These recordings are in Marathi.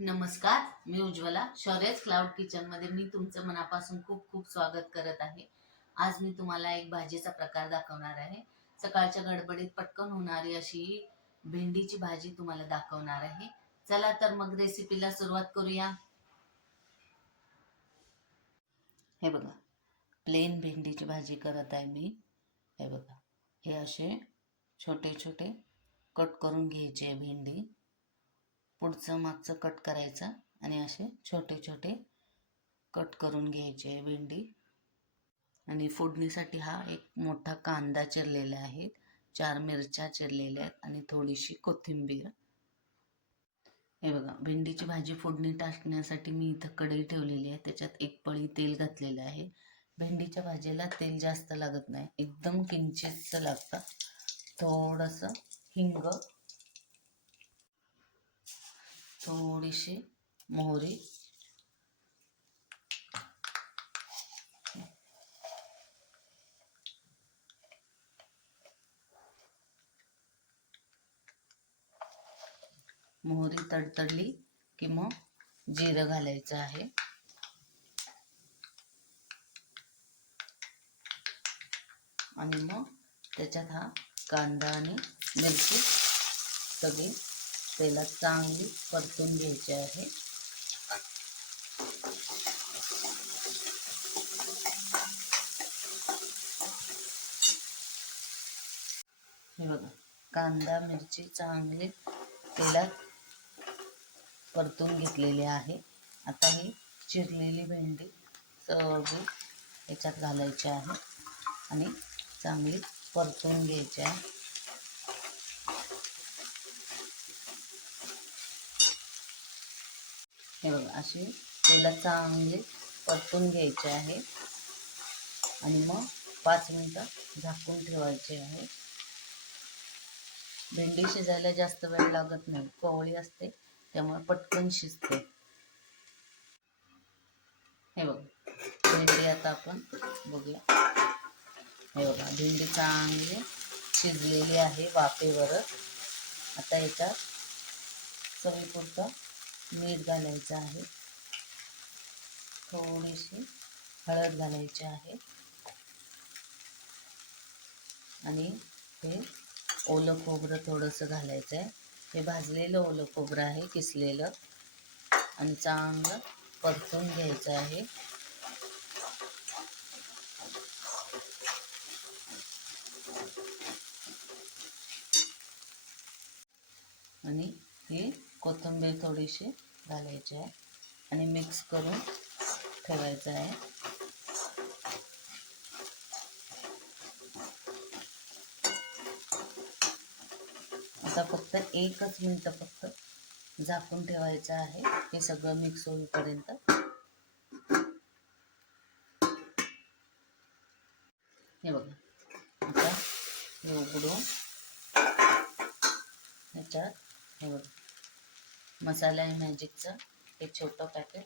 नमस्कार, मी उज्ज्वला. शौर्यच क्लाउड किचनमध्ये मी तुमचं मनापासून खूप खूप स्वागत करत आहे. आज मी तुम्हाला एक भाजीचा प्रकार दाखवणार आहे. सकाळच्या गडबडीत पटकन होणारी अशी भेंडीची भाजी तुम्हाला दाखवणार आहे. चला तर मग रेसिपीला सुरुवात करूया. हे बघा, प्लेन भेंडीची भाजी करत आहे मी. हे बघा, हे असे छोटे छोटे कट करून घ्यायचे आहे भेंडी. पुढचं मागचं कट करायचं आणि असे छोटे छोटे कट करून घ्यायचे भेंडी. आणि फोडणीसाठी हा एक मोठा कांदा चिरलेला आहे, 4 मिरच्या चिरलेल्या आहेत आणि थोडीशी कोथिंबीर. हे बघा, भेंडीची भाजी फोडणी टाकण्यासाठी मी इथं कढई ठेवलेली आहे. त्याच्यात एक पळी तेल घातलेलं आहे. भेंडीच्या भाजीला तेल जास्त लागत नाही, एकदम किंचितचं लागतं. थोडंसं हिंग, थोडीशी मोहरी, मोहरी तडतडली की मग जिरं घालायचं आहे. आणि मग त्याच्यात हा कांदा आणि मिरची सगळी तेलात चांगली परतून घ्यायची आहे. हे बघा, कांदा मिरची चांगली तेलात परतून घेतलेली आहे. आता ही चिरलेली भेंडी सगळी याच्यात घालायची आहे आणि चांगली परतून घ्यायची आहे. हे बघा, अशी तेलात चांगली परतून घ्यायची आहे आणि मग 5 मिनिटं झाकून ठेवायचे आहे. भेंडी शिजायला जास्त वेळ लागत नाही, कोवळी असते त्यामुळे पटकन शिजते. हे बघा, भेंडी आता आपण बघूया. हे बघा, भेंडी चांगली शिजलेली आहे वाफेवरच. आता याच्यात चवीपुरतं मीठ घालायचं आहे, थोडीशी हळद घालायची आहे आणि हे ओलं खोबरं थोडंसं घालायचं आहे. हे भाजलेलं ओलं खोबरं आहे, किसलेलं, आणि चांगलं परतून घ्यायचं आहे. आणि ही कोथिंबीर थोडीशी घालायची आहे आणि मिक्स करून ठेवायचं आहे. आता फक्त 1च मिनिट फक्त झाकून ठेवायचं आहे, हे सगळं मिक्स होईपर्यंत. हे बघा, आता हे उघडून ह्याच्यात हे बघा, मसाला मॅजिकचं एक छोटं पॅकेट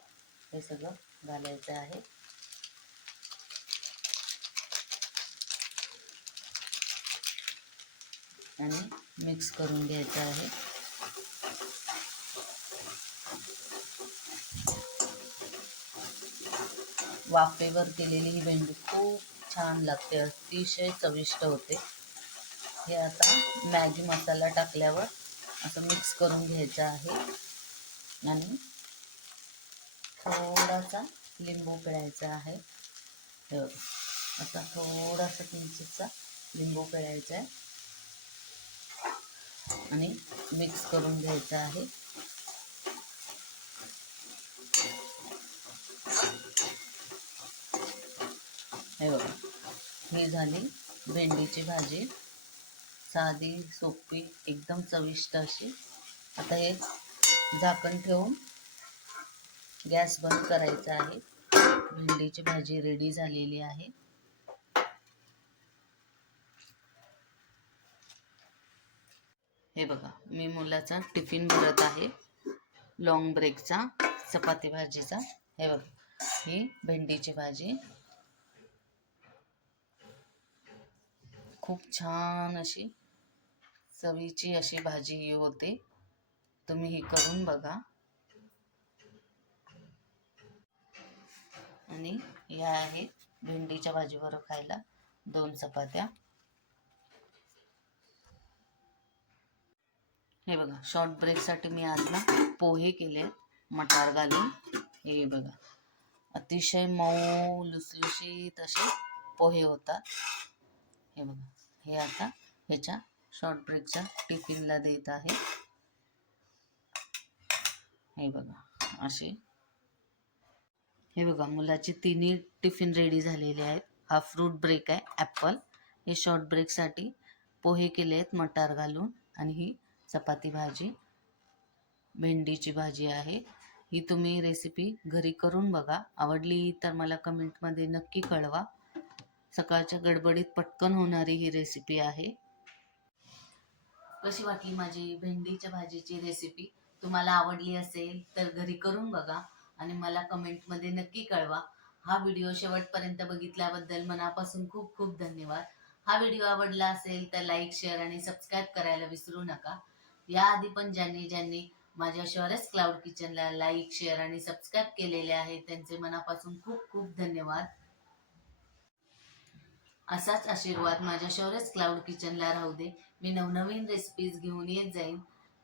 हे सगळं घालायचं आहे. आणि मिक्स करून घ्यायचं आहे. वाफेवर केलेली ही भेंडी खूप छान लागते, अतिशय चविष्ट होते. हे आता मॅगी मसाला टाकल्यावर असं मिक्स करून घ्यायचं आहे आणि थोडासा लिंबू पिळायचा आहे. हे बघा, आता थोडासा किंचितचा लिंबू पिळायचा आहे आणि मिक्स करून घ्यायचं आहे. हे बघा, ही झाली भेंडीची भाजी, साधी सोपी एकदम चविष्ट अशी. आता हे झाकण ठेवून गॅस बंद करायचा आहे. भेंडीची भाजी रेडी झालेली आहे. हे बघा, मी मुलाचा टिफिन भरत आहे, लॉंग ब्रेकचा, चपाती भाजीचा. हे बघा, ही भेंडीची भाजी खूप छान अशी चवीची अशी भाजी होते. तुम्ही ही करून बघा. आणि या आहे भेंडीच्या भाजीबरोबर खायला 2 चपात्या. हे बघा, शॉर्ट ब्रेकसाठी मी आज ना पोहे केले मटार घालून. हे बघा, अतिशय मऊ लुसलुशीत असे पोहे होतात. हे बघा, हे आता ह्याच्या शॉर्ट ब्रेकच्या टिफिनला देत आहे. हे बघा असे. हे बघा, मुलाचे तिन्ही टिफिन रेडी झालेले आहेत. हा फ्रूट ब्रेक आहे ॲपल. हे शॉर्ट ब्रेकसाठी पोहे केले आहेत मटार घालून. आणि ही चपाती भाजी, भेंडीची भाजी आहे. ही तुम्ही रेसिपी घरी करून बघा. आवडली तर मला कमेंटमध्ये नक्की कळवा. सकाळच्या गडबडीत पटकन होणारी ही रेसिपी आहे. कशी वाटली माझी भेंडीच्या भाजीची रेसिपी? तुम्हाला आवडली असेल तर घरी करून बघा आणि मला कमेंटमध्ये नक्की कळवा. हा व्हिडिओ शेवटपर्यंत बघितल्याबद्दल मनापासून खूप खूप धन्यवाद. हा व्हिडिओ आवडला असेल तर लाईक, शेअर आणि सबस्क्राईब करायला विसरू नका. याआधी पण ज्यांनी माझ्या शौर्यस क्लाउड किचनला लाईक, शेअर आणि सबस्क्राईब केलेले आहे त्यांचे मनापासून खूप खूप धन्यवाद. असाच आशीर्वाद माझ्या शौर्यस क्लाउड किचनला राहू दे. मी नवनवीन रेसिपीज घेऊन येत जाईन.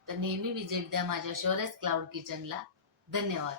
तर नेहमी विजिट द्या माझ्या शौर्यस क्लाउड किचनला. धन्यवाद.